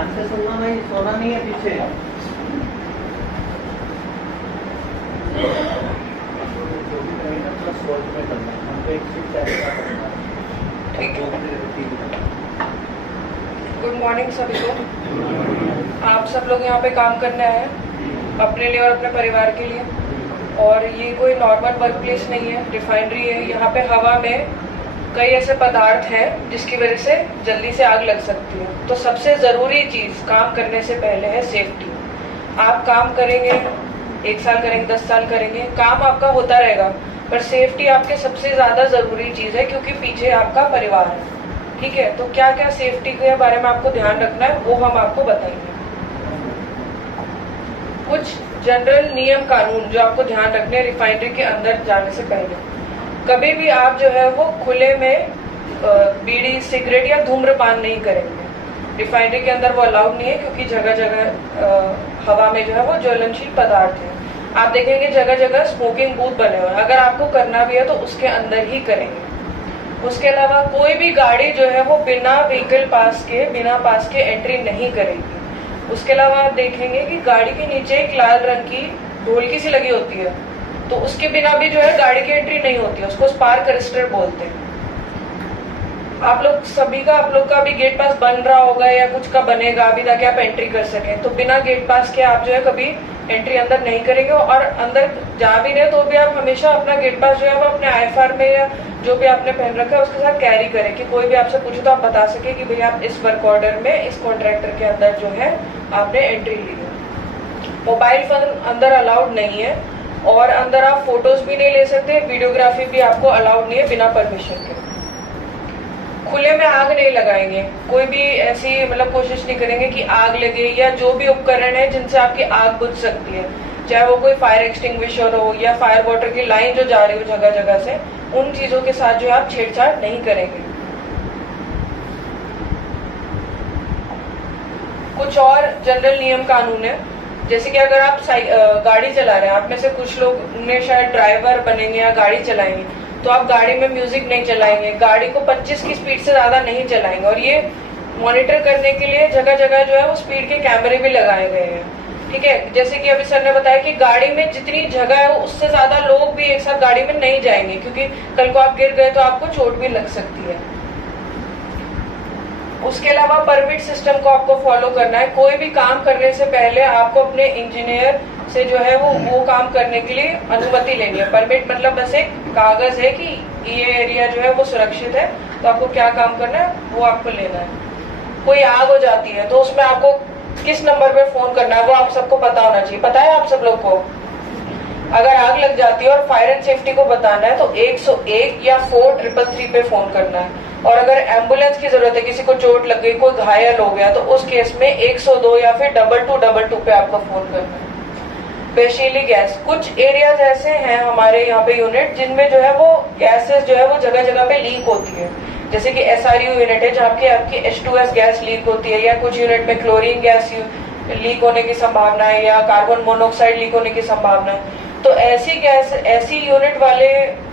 ध्यान से सुनना नहीं, सोना नहीं है पीछे। जो भी करेंगे प्लस वॉल्ट में करना है, हमको एक शिफ्ट ऐसा करना है। गुड मॉर्निंग सभी को। आप सब लोग यहाँ पे काम करने आए हैं अपने लिए और अपने परिवार के लिए, और ये कोई नॉर्मल वर्क प्लेस नहीं है, रिफाइनरी है। यहाँ पे हवा में कई ऐसे पदार्थ हैं जिसकी वजह से जल्दी से आग लग सकती है। तो सबसे ज़रूरी चीज़ काम करने से पहले है सेफ्टी। आप काम करेंगे, 1 साल करेंगे, 10 साल करेंगे, काम आपका होता रहेगा, पर सेफ्टी आपके सबसे ज़्यादा ज़रूरी चीज़ है, क्योंकि पीछे आपका परिवार है। ठीक है, तो क्या क्या सेफ्टी के बारे में आपको ध्यान रखना है वो हम आपको बताएंगे। कुछ जनरल नियम कानून जो आपको ध्यान रखने हैं रिफाइनरी के अंदर जाने से पहले। कभी भी आप जो है वो खुले में बीड़ी, सिगरेट या धूम्रपान नहीं करेंगे। रिफाइनरी के अंदर वो अलाउड नहीं है, क्योंकि जगह जगह हवा में जो है वो ज्वलनशील पदार्थ है। आप देखेंगे जगह जगह स्मोकिंग बूथ बने हुए हैं। अगर आपको करना भी है तो उसके अंदर ही करेंगे। उसके अलावा कोई भी गाड़ी जो है वो बिना व्हीकल पास के, बिना पास के एंट्री नहीं करेगी। उसके अलावा आप देखेंगे कि गाड़ी के नीचे एक लाल रंग की ढोलकी सी लगी होती है, तो उसके बिना भी जो है गाड़ी की एंट्री नहीं होती है, उसको स्पार्क रजिस्टर बोलते हैं। आप लोग का भी गेट पास बन रहा होगा या कुछ का बनेगा अभी, ताकि आप एंट्री कर सकें। तो बिना गेट पास के आप जो है कभी एंट्री अंदर नहीं करेंगे, और अंदर जा भी रहे तो भी आप हमेशा अपना गेट पास जो है वो अपने IFR में या जो भी आपने पहन रखा है उसके साथ कैरी करें, कि कोई भी आपसे पूछे तो आप बता सके कि भैया आप इस वर्क ऑर्डर में, इस कॉन्ट्रैक्टर के अंदर जो है आपने एंट्री ली है। मोबाइल फोन अंदर अलाउड नहीं है, और अंदर आप फोटोज भी नहीं ले सकते, वीडियोग्राफी भी आपको अलाउड नहीं है बिना परमिशन के। खुले में आग नहीं लगाएंगे, कोई भी ऐसी कोशिश नहीं करेंगे कि आग लगे, या जो भी उपकरण है जिनसे आपकी आग बुझ सकती है, चाहे वो कोई फायर एक्सटिंग्विशर हो या फायर वाटर की लाइन जो जा रही हो जगह जगह से, उन चीजों के साथ जो है आप छेड़छाड़ नहीं करेंगे। कुछ और जनरल नियम कानून है, जैसे कि अगर आप गाड़ी चला रहे हैं, आप में से कुछ लोग ने शायद ड्राइवर बनेंगे या गाड़ी चलाएंगे, तो आप गाड़ी में म्यूजिक नहीं चलाएंगे, गाड़ी को 25 की स्पीड से ज्यादा नहीं चलाएंगे। और ये मॉनिटर करने के लिए जगह जगह जो है वो स्पीड के कैमरे भी लगाए गए हैं। ठीक है, जैसे कि अभी सर ने बताया कि गाड़ी में जितनी जगह है उससे ज्यादा लोग भी एक साथ गाड़ी में नहीं जाएंगे, क्योंकि कल को आप गिर गए तो आपको चोट भी लग सकती है। उसके अलावा परमिट सिस्टम को आपको फॉलो करना है। कोई भी काम करने से पहले आपको अपने इंजीनियर से जो है वो काम करने के लिए अनुमति लेनी है। परमिट मतलब बस एक कागज है कि ये एरिया जो है वो सुरक्षित है, तो आपको क्या काम करना है वो आपको लेना है। कोई आग हो जाती है तो उसमें आपको किस नंबर पे फोन करना है वो आप सबको पता होना चाहिए। पता है आप सब लोग को? अगर आग लग जाती है और फायर एंड सेफ्टी को बताना है तो 101 या 4333 पे फोन करना है। और अगर एम्बुलेंस की जरूरत है, किसी को चोट लग गई, कोई घायल हो गया, तो उस केस में 102 या फिर 2222 पे आपको फोन करना है। पेशीली गैस, कुछ एरियाज ऐसे हैं हमारे यहाँ पे यूनिट जिनमें जो है वो गैसेस जो है वो जगह जगह पे लीक होती है, जैसे कि SRU यूनिट है जहाँ की आपकी H2S गैस लीक होती है, या कुछ यूनिट में क्लोरीन गैस लीक होने की संभावना है, या कार्बन मोनोऑक्साइड लीक होने की संभावना है। तो ऐसी यूनिट वाले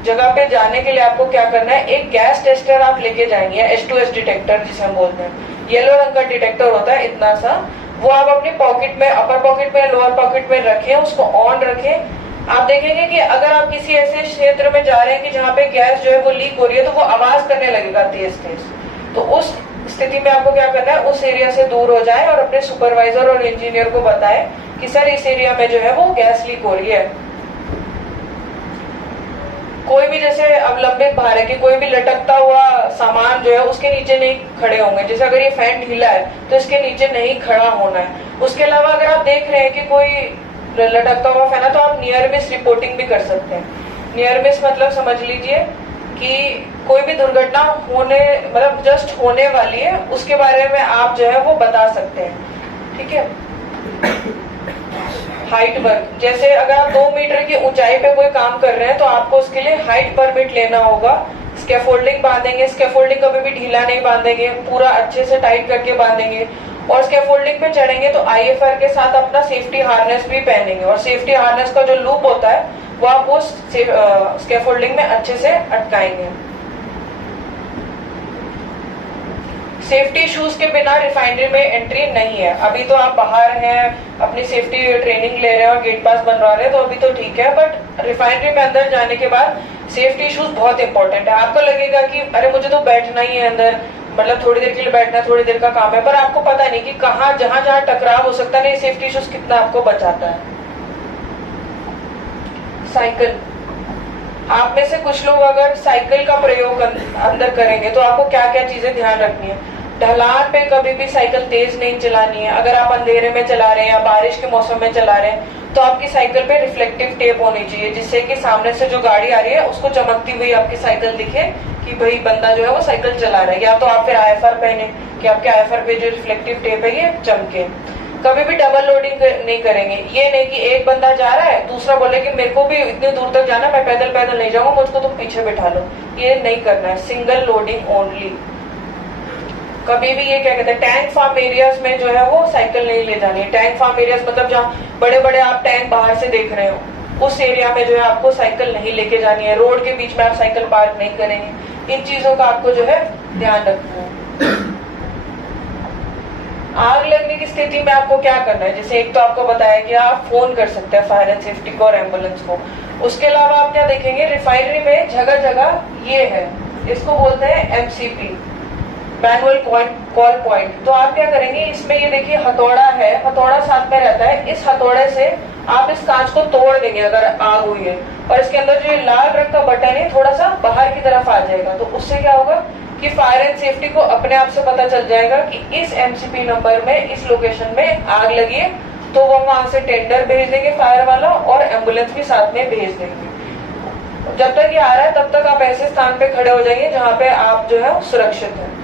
जगह पे जाने के लिए आपको क्या करना है, एक गैस टेस्टर आप लेके जाएंगे, H2S डिटेक्टर जिसे हम बोलते हैं, येलो रंग का डिटेक्टर होता है इतना सा, वो आप अपने पॉकेट में, अपर पॉकेट में, लोअर पॉकेट में रखें, उसको ऑन रखें। आप देखेंगे कि अगर आप किसी ऐसे क्षेत्र में जा रहे हैं कि जहाँ पे गैस जो है वो लीक हो रही है, तो वो आवाज करने लगेगा तेज तेज। तो उस स्थिति में आपको क्या करना है, उस एरिया से दूर हो जाए और अपने सुपरवाइजर और इंजीनियर को बताएं कि सर इस एरिया में जो है वो गैस लीक हो रही है। कोई भी जैसे अवलंबित भार है कि कोई भी लटकता हुआ सामान जो है उसके नीचे नहीं खड़े होंगे, जैसे अगर ये फैन ढीला है तो इसके नीचे नहीं खड़ा होना है। उसके अलावा अगर आप देख रहे हैं कि कोई लटकता हुआ फैन है तो आप नियर मिस रिपोर्टिंग भी कर सकते हैं। नियर मिस मतलब समझ लीजिए कि कोई भी दुर्घटना होने जस्ट होने वाली है, उसके बारे में आप जो है वो बता सकते हैं। ठीक है। हाइट वर्क, जैसे अगर आप 2 मीटर की ऊंचाई पे कोई काम कर रहे हैं तो आपको उसके लिए हाइट परमिट लेना होगा। स्कैफोल्डिंग बांधेंगे, स्कैफोल्डिंग कभी भी ढीला नहीं बांधेंगे, पूरा अच्छे से टाइट करके बांधेंगे। और स्कैफोल्डिंग पे चढ़ेंगे तो IFR के साथ अपना सेफ्टी हार्नेस भी पहनेंगे, और सेफ्टी हार्नेस का जो लूप होता है वो आप वो स्कैफोल्डिंग में अच्छे से अटकाएंगे। सेफ्टी इश्यूज के बिना रिफाइनरी में एंट्री नहीं है। अभी तो आप बाहर हैं, अपनी सेफ्टी ट्रेनिंग ले रहे हैं और गेट पास बनवा रहे हैं, तो अभी तो ठीक है, बट रिफाइनरी में अंदर जाने के बाद सेफ्टी इश्यूज बहुत इंपॉर्टेंट है। आपको लगेगा कि अरे मुझे तो बैठना ही है अंदर, मतलब थोड़ी देर के लिए बैठना है, थोड़ी देर का काम है, पर आपको पता नहीं कि कहाँ जहां जहां टकराव हो सकता है, नहीं सेफ्टी इश्यूज कितना आपको बचाता है। साइकिल, आप में से कुछ लोग अगर साइकिल का प्रयोग अंदर करेंगे तो आपको क्या क्या चीजें ध्यान रखनी है। ढलान पे कभी भी साइकिल तेज नहीं चलानी है। अगर आप अंधेरे में चला रहे हैं या बारिश के मौसम में चला रहे हैं तो आपकी साइकिल पे रिफ्लेक्टिव टेप होनी चाहिए, जिससे कि सामने से जो गाड़ी आ रही है उसको चमकती हुई आपकी साइकिल दिखे कि भाई बंदा जो है वो साइकिल चला रहा है। या तो आप फिर IFR पहने कि आपके IFR पे जो रिफ्लेक्टिव टेप है ये चमके। कभी भी डबल लोडिंग नहीं करेंगे। ये नहीं कि एक बंदा जा रहा है, दूसरा बोले कि मेरे को भी इतनी दूर तक जाना, मैं पैदल पैदल नहीं जाऊंगा, मुझको तुम पीछे बैठा लो। ये नहीं करना है, सिंगल लोडिंग ओनली। कभी भी ये क्या कहते हैं, टैंक फार्म एरियाज में जो है वो साइकिल नहीं ले जानी है। टैंक फार्म एरियाज मतलब जहाँ बड़े बड़े आप टैंक बाहर से देख रहे हो, उस एरिया में जो है आपको साइकिल नहीं लेके जानी है। रोड के बीच में आप साइकिल पार्क नहीं करेंगे। इन चीजों का आपको जो है ध्यान रखना है। आग लगने की स्थिति में आपको क्या करना है, जैसे एक तो आपको बताया कि आप फोन कर सकते हैं फायर एंड सेफ्टी को और एम्बुलेंस को। उसके अलावा आप क्या देखेंगे, रिफाइनरी में जगह जगह ये है, इसको बोलते हैं MCP, मैनुअल कॉल पॉइंट। तो आप क्या करेंगे, इसमें ये देखिए हथौड़ा है, हथौड़ा साथ में रहता है। इस हथौड़े से आप इस कांच को तोड़ देंगे अगर आग हुई है, और इसके अंदर जो लाल रंग का बटन है थोड़ा सा बाहर की तरफ आ जाएगा। तो उससे क्या होगा कि फायर एंड सेफ्टी को अपने आप से पता चल जाएगा कि इस MCP नंबर में, इस लोकेशन में आग लगी है, तो वो वहां से टेंडर भेज देंगे फायर वाला और एम्बुलेंस भी साथ में भेज देंगे। जब तक ये आ रहा है तब तक आप ऐसे स्थान पे खड़े हो जाइए जहां पे आप जो है सुरक्षित है।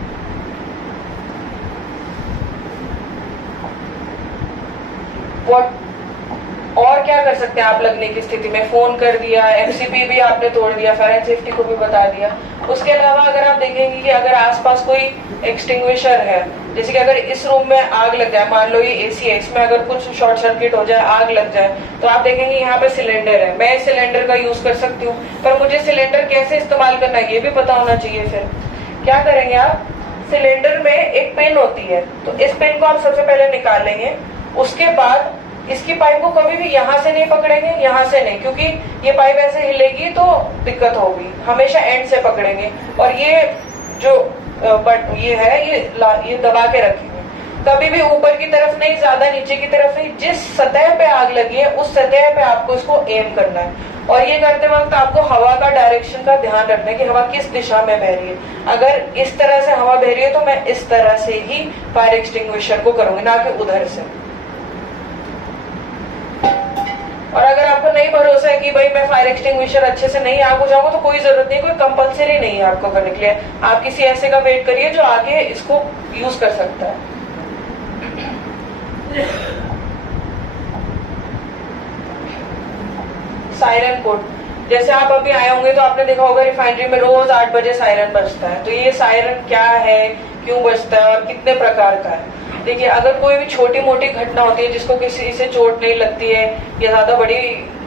और क्या कर सकते हैं आप लगने की स्थिति में, फोन कर दिया, MCP भी आपने तोड़ दिया, फायर एंड सेफ्टी को भी बता दिया। उसके अलावा अगर आप देखेंगे कि अगर आसपास कोई एक्सटिंग्विशर है, जैसे कि अगर इस रूम में आग लग जाए, मान लो ये AC है, इसमें अगर कुछ शॉर्ट सर्किट हो जाए, आग लग जाए, तो आप देखेंगे यहाँ पे सिलेंडर है। मैं इस सिलेंडर का यूज कर सकती हूँ, पर मुझे सिलेंडर कैसे इस्तेमाल करना है ये भी पता होना चाहिए। फिर क्या करेंगे आप, सिलेंडर में एक पिन होती है, तो इस पिन को आप सबसे पहले निकाल लेंगे। उसके बाद इसकी पाइप को कभी भी यहाँ से नहीं पकड़ेंगे, यहाँ से नहीं, क्योंकि ये पाइप ऐसे हिलेगी तो दिक्कत होगी। हमेशा एंड से पकड़ेंगे और ये जो बट ये है ये दबा के रखेंगे। कभी भी ऊपर की तरफ नहीं, ज्यादा नीचे की तरफ नहीं, जिस सतह पे आग लगी है उस सतह पे आपको इसको एम करना है। और ये करते वक्त आपको हवा का डायरेक्शन का ध्यान रखना है कि हवा किस दिशा में बह रही है। अगर इस तरह से हवा बह रही है तो मैं इस तरह से ही फायर एक्सटिंग्विशर को करूंगी, ना कि उधर से। और अगर आपको नहीं भरोसा है कि भाई मैं फायर एक्सटिंग्विशर अच्छे से नहीं आग बुझाऊंगा, तो कोई जरूरत नहीं, कोई कंपलसरी नहीं है आपको करने के लिए। आप किसी ऐसे का वेट करिए जो आगे इसको यूज कर सकता है। सायरन कोड, जैसे आप अभी आए होंगे तो आपने देखा होगा रिफाइनरी में रोज 8 बजे सायरन बजता है। तो ये सायरन क्या है, क्यों बजता है और कितने प्रकार का है। देखिए, अगर कोई भी छोटी मोटी घटना होती है जिसको किसी से चोट नहीं लगती है या ज्यादा बड़ी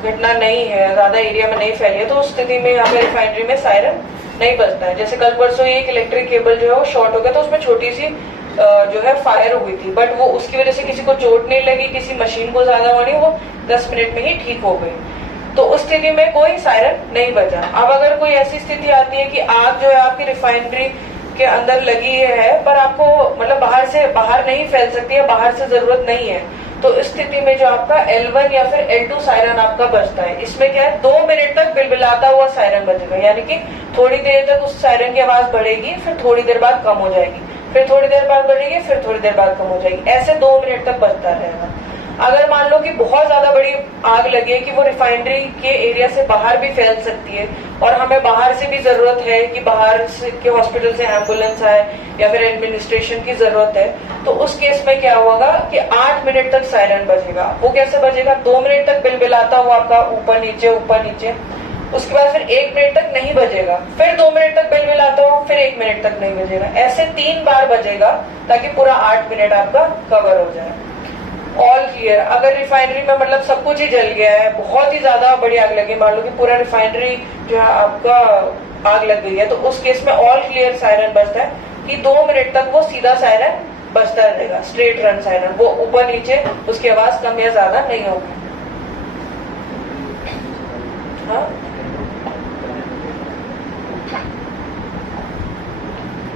घटना नहीं है, ज्यादा एरिया में नहीं फैली है, तो उस स्थिति में यहाँ पे रिफाइनरी में सायरन नहीं बजता है। जैसे कल परसों एक इलेक्ट्रिक केबल जो है वो शॉर्ट हो गया, तो उसमें छोटी सी जो है फायर हुई थी, बट वो उसकी वजह से किसी को चोट नहीं लगी, किसी मशीन को ज्यादा हुआ नहीं, वो 10 मिनट में ही ठीक हो गई। तो उस स्थिति में कोई सायरन नहीं बजा। अब अगर कोई ऐसी स्थिति आती है कि आग जो है आपकी रिफाइनरी के अंदर लगी है, पर आपको मतलब बाहर नहीं फैल सकती है, बाहर से जरूरत नहीं है, तो इस स्थिति में जो आपका L1 या फिर L2 सायरन आपका बजता है। इसमें क्या है, 2 मिनट तक बिलबिलाता हुआ सायरन बजेगा, यानी कि थोड़ी देर तक उस सायरन की आवाज बढ़ेगी, फिर थोड़ी देर बाद कम हो जाएगी, फिर थोड़ी देर बाद बढ़ेगी, फिर थोड़ी देर बाद कम हो जाएगी, ऐसे 2 मिनट तक बजता रहेगा। अगर मान लो कि बहुत ज्यादा बड़ी आग लगी है कि वो रिफाइनरी के एरिया से बाहर भी फैल सकती है और हमें बाहर से भी जरूरत है कि बाहर से के हॉस्पिटल से एम्बुलेंस आए या फिर एडमिनिस्ट्रेशन की जरूरत है, तो उस केस में क्या होगा कि 8 मिनट तक सायरन बजेगा। वो कैसे बजेगा, 2 मिनट तक बिलबिलाता हुआ आपका ऊपर नीचे, उसके बाद फिर 1 मिनट तक नहीं बजेगा, फिर 2 मिनट तक बिलबिलाता हुआ, फिर 1 मिनट तक नहीं बजेगा, ऐसे 3 बार बजेगा ताकि पूरा 8 मिनट आपका कवर हो जाए। ऑल क्लियर, अगर रिफाइनरी में मतलब सब कुछ ही जल गया है, बहुत ही ज्यादा बड़ी आग लगी, मान लो कि पूरा रिफाइनरी जो है आपका आग लग गई है, तो उस केस में ऑल क्लियर सायरन बजता है। कि 2 मिनट तक वो सीधा सायरन बजता रहेगा, स्ट्रेट रन सायरन, वो ऊपर नीचे उसकी आवाज कम या ज्यादा नहीं होगी। हाँ,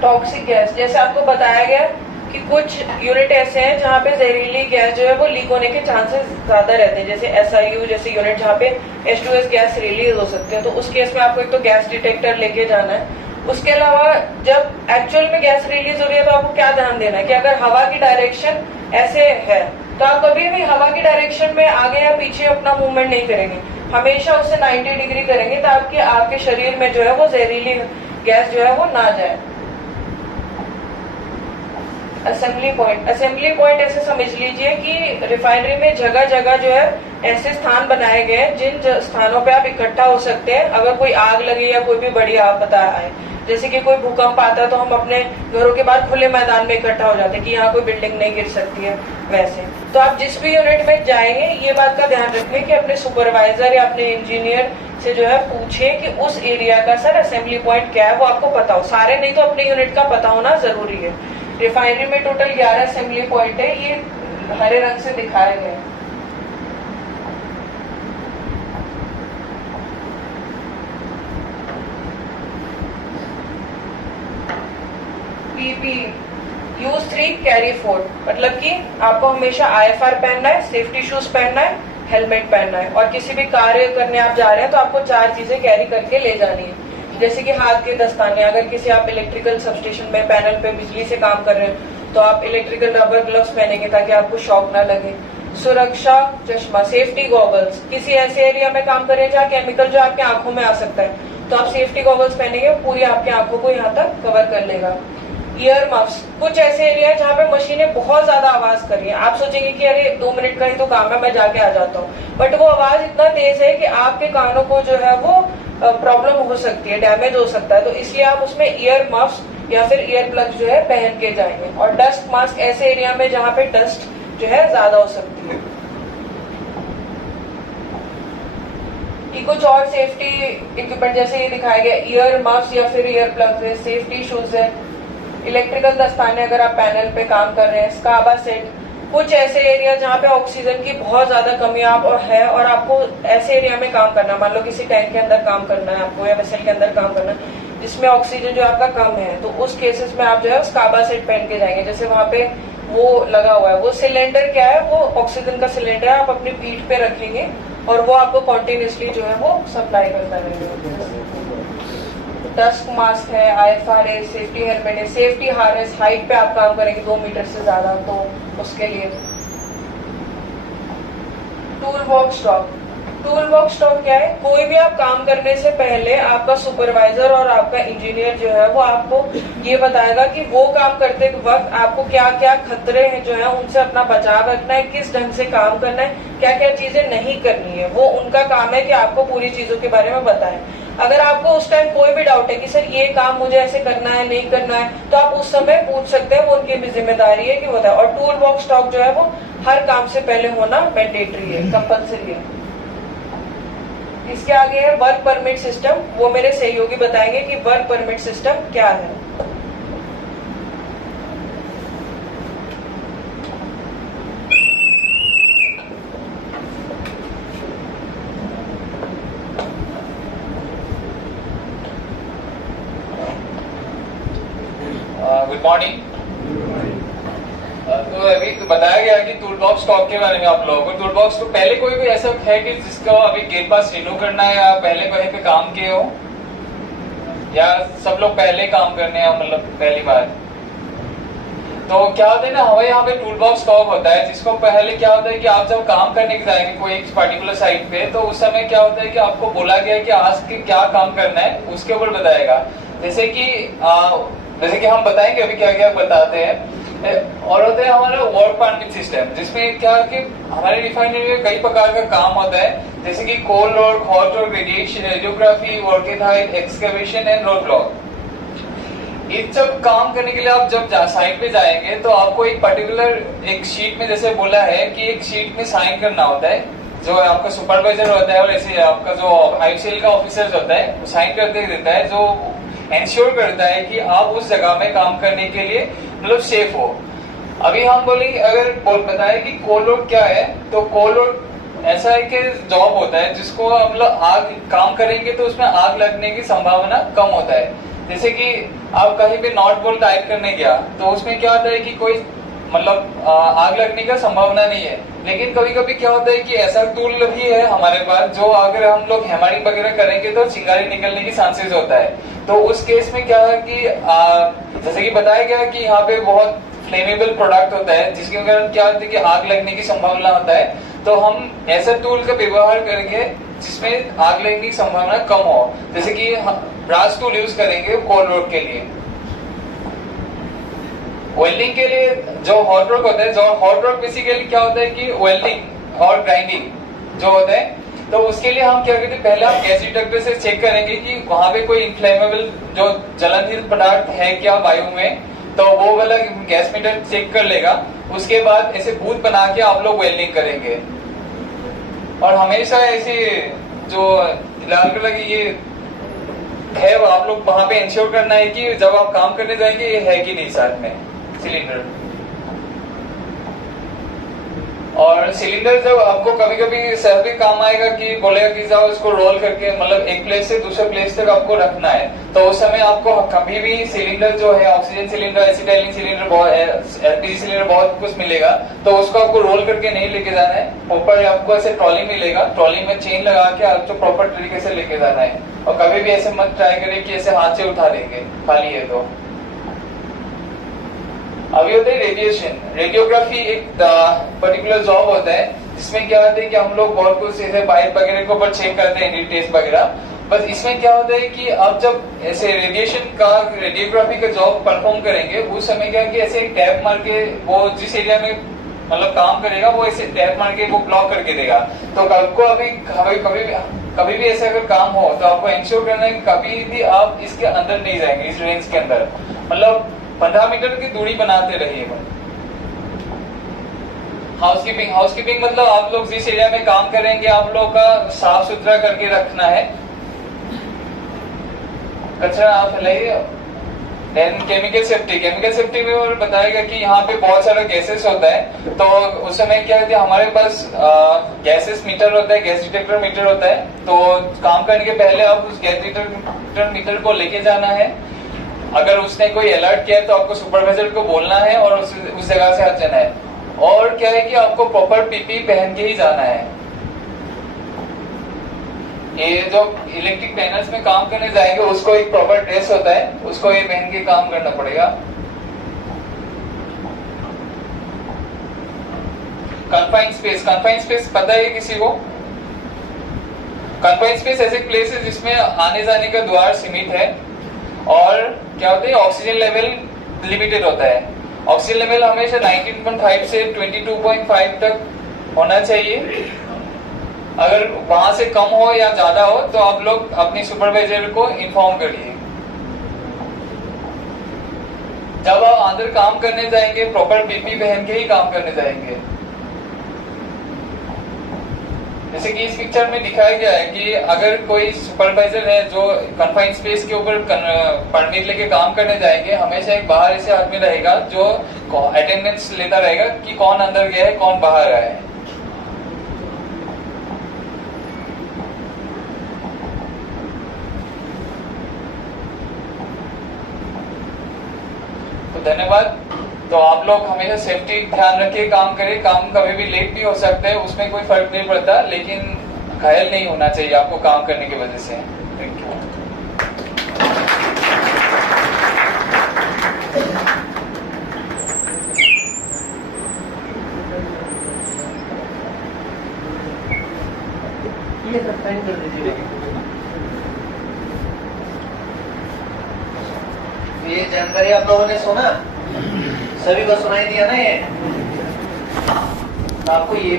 टॉक्सिक गैस, जैसे आपको बताया गया कि कुछ यूनिट ऐसे हैं जहाँ पे जहरीली गैस जो है वो लीक होने के चांसेस ज्यादा रहते हैं, जैसे SIU जैसे यूनिट जहाँ पे H2S गैस रिलीज हो सकती है। तो उस केस में आपको एक तो गैस डिटेक्टर लेके जाना है। उसके अलावा जब एक्चुअल में गैस रिलीज हो रही है तो आपको क्या ध्यान देना है कि अगर हवा की डायरेक्शन ऐसे है तो आप कभी भी हवा की डायरेक्शन में आगे या पीछे अपना मूवमेंट नहीं करेंगे, हमेशा उससे 90 डिग्री करेंगे ताकि आपके शरीर में जो है वो जहरीली गैस जो है वो ना जाए। असेंबली पॉइंट ऐसे समझ लीजिए कि रिफाइनरी में जगह जगह जो है ऐसे स्थान बनाए गए हैं जिन स्थानों पे आप इकट्ठा हो सकते हैं अगर कोई आग लगे या कोई भी बड़ी आपदा आए। जैसे कि कोई भूकंप आता है तो हम अपने घरों के बाहर खुले मैदान में इकट्ठा हो जाते हैं कि यहाँ कोई बिल्डिंग नहीं गिर सकती है। वैसे तो आप जिस भी यूनिट में जाएंगे ये बात का ध्यान रखें कि अपने सुपरवाइजर या अपने इंजीनियर से जो है पूछें कि उस एरिया का सर असेंबली पॉइंट क्या है, वो आपको पता हो। सारे नहीं तो अपने यूनिट का पता होना जरूरी है। रिफाइनरी में टोटल 11 असेंबली पॉइंट है, ये हरे रंग से दिखाए गए हैं। यूज 3 कैरी 4, मतलब कि आपको हमेशा IFR पहनना है, सेफ्टी शूज पहनना है, हेलमेट पहनना है और किसी भी कार्य करने आप जा रहे हैं तो आपको 4 चीजें कैरी करके ले जानी है। जैसे कि हाथ के दस्ताने, अगर किसी आप इलेक्ट्रिकल सबस्टेशन में पैनल पे बिजली से काम कर रहे हैं तो आप इलेक्ट्रिकल रबर ग्लव्स पहनेंगे ताकि आपको शॉक ना लगे। सुरक्षा चश्मा, सेफ्टी गॉगल्स, किसी ऐसे एरिया में काम कर रहे हैं जहाँ केमिकल जो आपके आंखों में आ सकता है तो आप सेफ्टी गॉगल्स पहनेंगे, पूरी आपकी आंखों को यहाँ तक कवर कर लेगा। ईयर मफ्स, कुछ ऐसे एरिया है जहाँ पे मशीनें बहुत ज्यादा आवाज कर रही है, आप सोचेंगे कि अरे 2 मिनट का ही तो काम है, मैं जाके आ जाता हूँ, बट वो आवाज इतना तेज है कि आपके कानों को जो है वो प्रॉब्लम हो सकती है, डैमेज हो सकता है। तो इसलिए आप उसमें ईयर मफ्स या फिर ईयर प्लग जो है पहन के जाएंगे। और डस्ट मास्क, ऐसे एरिया में जहाँ पे डस्ट जो है ज्यादा हो सकती है। ये कुछ और सेफ्टी इक्विपमेंट जैसे ये दिखाया गया, ईयर मफ्स या फिर ईयर प्लग है, सेफ्टी शूज है, इलेक्ट्रिकल दस्ताने अगर आप पैनल पे काम कर रहे हैं, स्काबा सेट। कुछ ऐसे एरिया जहाँ पे ऑक्सीजन की बहुत ज्यादा कमी आप और है और आपको ऐसे एरिया में काम करना, मान लो किसी टैंक के अंदर काम करना है आपको या वेसल के अंदर काम करना है जिसमें ऑक्सीजन जो आपका कम है, तो उस केसेस में आप जो है स्काबा सेट पहन के जाएंगे। जैसे वहां पे वो लगा हुआ है, वो सिलेंडर क्या है, वो ऑक्सीजन का सिलेंडर है, आप अपनी पीठ पे रखेंगे और वो आपको कॉन्टिन्यूसली जो है वो सप्लाई करता रहेगा। डस्ट मास्क है, IFR है, सेफ्टी हेलमेट है, सेफ्टी हार्नेस, हाइट पे आप काम करेंगे 2 मीटर से ज्यादा तो उसके लिए। Tool box stock, tool box stock क्या है, कोई भी आप काम करने से पहले आपका सुपरवाइजर और आपका इंजीनियर जो है वो आपको ये बताएगा कि वो काम करते वक्त आपको क्या क्या खतरे हैं जो है उनसे अपना बचाव रखना है, किस ढंग से काम करना है, क्या क्या चीजें नहीं करनी है। वो उनका काम है कि आपको पूरी चीजों के बारे में बताएं। अगर आपको उस टाइम कोई भी डाउट है कि सर ये काम मुझे ऐसे करना है नहीं करना है, तो आप उस समय पूछ सकते हैं, वो उनकी भी जिम्मेदारी है कि बताए। और टूल बॉक्स स्टॉक जो है वो हर काम से पहले होना मैंडेटरी है, कंपल्सरी है। इसके आगे है वर्क परमिट सिस्टम, वो मेरे सहयोगी बताएंगे कि वर्क परमिट सिस्टम क्या है। Good morning. तो अभी तो बताया गया कि टूल बॉक्स स्टॉक के बारे में आप लोगों को। टूल बॉक्स तो पहले कोई भी ऐसा है कि जिसको अभी गेट पास रिन्यू करना है या पहले कहीं पे काम किए हो, या सब लोग पहले काम करने हैं, मतलब पहली बार? तो क्या होता है ना, हमारे यहाँ पे टूल बॉक्स स्टॉक होता है जिसको पहले क्या होता है कि आप जब काम करने के जाएंगे कोई एक पर्टिकुलर साइट पे, तो उस समय क्या होता है कि आपको बोला गया है कि आज के क्या काम करना है उसके ऊपर बताएगा। जैसे कि हम बताएंगे अभी क्या क्या बताते हैं। और होता है हमारा वर्क परमिट सिस्टम, जिसमें क्या कि हमारे रिफाइनरी में कई प्रकार का काम होता है, जैसे कि cold load, hot load, radiation, radiography, working height, excavation and road block. इस सब काम करने के लिए आप जब साइट पे जाएंगे तो आपको एक पर्टिकुलर एक शीट में, जैसे बोला है कि एक शीट में साइन करना होता है, जो आपका सुपरवाइजर होता है और ऐसे आपका जो ICL का ऑफिसर होता है वो साइन करके देता है, जो इंश्योर करता है कि आप उस जगह में काम करने के लिए मतलब सेफ हो। अभी हम बोलेंगे, अगर बताए कि कोल्ड रोड क्या है, तो कोल्ड रोड ऐसा है कि जॉब होता है जिसको मतलब आग काम करेंगे तो उसमें आग लगने की संभावना कम होता है। जैसे कि आप कहीं पे नॉट बोल्ट टाइप करने गया तो उसमें क्या होता है कि कोई मतलब आग लगने का संभावना नहीं है। लेकिन कभी कभी क्या होता है कि ऐसा टूल भी है हमारे पास जो अगर हम लोग हैमरिंग वगैरह करेंगे तो चिंगारी निकलने की चांसेस होता है। तो उस केस में क्या है कि जैसे कि बताया गया कि यहाँ पे बहुत फ्लेमेबल प्रोडक्ट होता है जिसके कारण क्या होता है कि आग लगने की संभावना होता है। तो हम ऐसा टूल का व्यवहार करेंगे जिसमें आग लगने की संभावना कम हो। जैसे कि ब्रास टूल यूज करेंगे कोल्ड रोड के लिए। वेल्डिंग के लिए जो हॉट रोड होता है, जो हॉट रोड बेसिकली क्या होता है कि वेल्डिंग और ग्राइंडिंग जो होता है, तो उसके लिए हम क्या करते हैं, पहले हम गैस डिटेक्टर से चेक करेंगे कि वहां पे कोई इन्फ्लेमेबल जो जलनशील पदार्थ है क्या वायु में, तो वो वाला गैस मीटर चेक कर लेगा। उसके बाद ऐसे बूथ बना के आप लोग वेल्डिंग करेंगे। और हमेशा ऐसे जो लाल कलर की ये है वो आप लोग वहां पे इंश्योर करना है कि जब आप काम करने जाएंगे ये है कि नहीं साथ में सिलेंडर। और सिलेंडर जब आपको कभी कभी सर भी काम आएगा कि बोलेगा कि जाओ इसको रोल करके मतलब एक प्लेस से दूसरे प्लेस तक आपको रखना है, तो उस समय आपको कभी भी सिलेंडर जो है oxygen cylinder, acetylene cylinder, LPG cylinder बहुत कुछ मिलेगा, तो उसको आपको रोल करके नहीं लेके जाना है। ऊपर आपको ऐसे ट्रॉली मिलेगा, ट्रॉली में चेन लगा के आपको प्रॉपर तरीके से लेके जाना है। और कभी भी ऐसे मत ट्राई करें कि ऐसे हाथ से उठा देंगे खाली है तो। अभी होता है रेडिएशन। रेडियोग्राफी एक पर्टिकुलर जॉब होता है जिसमें क्या होता है कि हम लोग बहुत कुछ ऐसे पाइप वगैरह के ऊपर चेक करते हैं, टेस्ट वगैरह। बस इसमें क्या होता है कि आप जब ऐसे रेडिएशन का रेडियोग्राफी का जॉब परफॉर्म करेंगे उस समय क्या है कि ऐसे एक टैप मार के वो जिस एरिया में मतलब काम करेगा वो ऐसे टैप मार के वो ब्लॉक करके देगा। तो आपको कभी भी ऐसा अगर काम हो तो आपको इंश्योर करना है कि कभी भी आप इसके अंदर नहीं जाएंगे, इस रेंज के अंदर। मतलब 15 मीटर की दूरी बनाते रहिएगा। हाउसकीपिंग मतलब आप लोग जिस एरिया में काम करेंगे आप लोग का साफ सुथरा करके रखना है, कचरा आप फैलाइए। देन केमिकल सेफ्टी में और बताएगा कि यहाँ पे बहुत सारा गैसेस होता है, तो उस समय क्या है हमारे पास गैसेस मीटर होता है, गैस डिटेक्टर मीटर होता है। तो काम करने के पहले आप उस गैस डिटेक्टर मीटर को लेके जाना है। अगर उसने कोई अलर्ट किया तो आपको सुपरवाइजर को बोलना है और उस जगह से हट जाना है। और क्या है कि आपको प्रॉपर पीपी पहन के ही जाना है। ये जो इलेक्ट्रिक पैनल्स में काम करने जाएंगे उसको एक प्रॉपर ड्रेस होता है, उसको ये पहन के काम करना पड़ेगा। कन्फाइंड स्पेस पता है किसी को? कन्फाइंड स्पेस ऐसे प्लेस है जिसमें आने जाने का द्वार सीमित है और क्या होता है ऑक्सीजन लेवल लिमिटेड होता है। ऑक्सीजन लेवल हमेशा 19.5 से 22.5 तक होना चाहिए। अगर वहां से कम हो या ज्यादा हो तो आप लोग अपनी सुपरवाइजर को इन्फॉर्म करिए। जब आप अंदर काम करने जाएंगे प्रॉपर पीपी पहन के ही काम करने जाएंगे। जैसे कि इस पिक्चर में दिखाया गया है कि अगर कोई सुपरवाइजर है जो कन्फाइंड स्पेस के ऊपर परमिट लेके काम करने जाएंगे, हमेशा एक बाहर ऐसे आदमी रहेगा जो अटेंडेंस लेता रहेगा कि कौन अंदर गया है कौन बाहर आया है। तो धन्यवाद। तो आप लोग हमेशा सेफ्टी ध्यान रखिए, काम करें। काम कभी भी लेट भी हो सकता है, उसमें कोई फर्क नहीं पड़ता, लेकिन घायल नहीं होना चाहिए आपको काम करने की वजह से। Thank you. ये सब साइन कर दीजिए। ये जानकारी आप लोगों ने सुना, सभी को सुनाई दिया ना ये? तो आपको ये